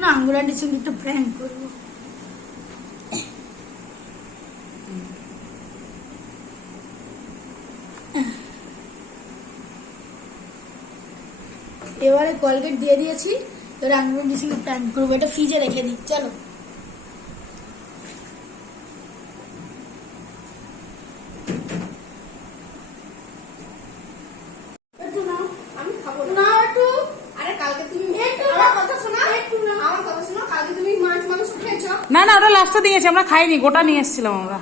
না আঙ্গুর আন্টির সঙ্গে একটু প্র্যাঙ্ক করবো। এবারে কলগেট দিয়ে দিয়েছি, এবারে আঙ্গুর আন্টির সঙ্গে প্র্যাঙ্ক করবো। এটা ফ্রিজে রেখে দিই, চলো। না না ওটা লাস্টে দিয়েছি, আমরা খাইনি, গোটা নিয়ে এসেছিলাম আমরা।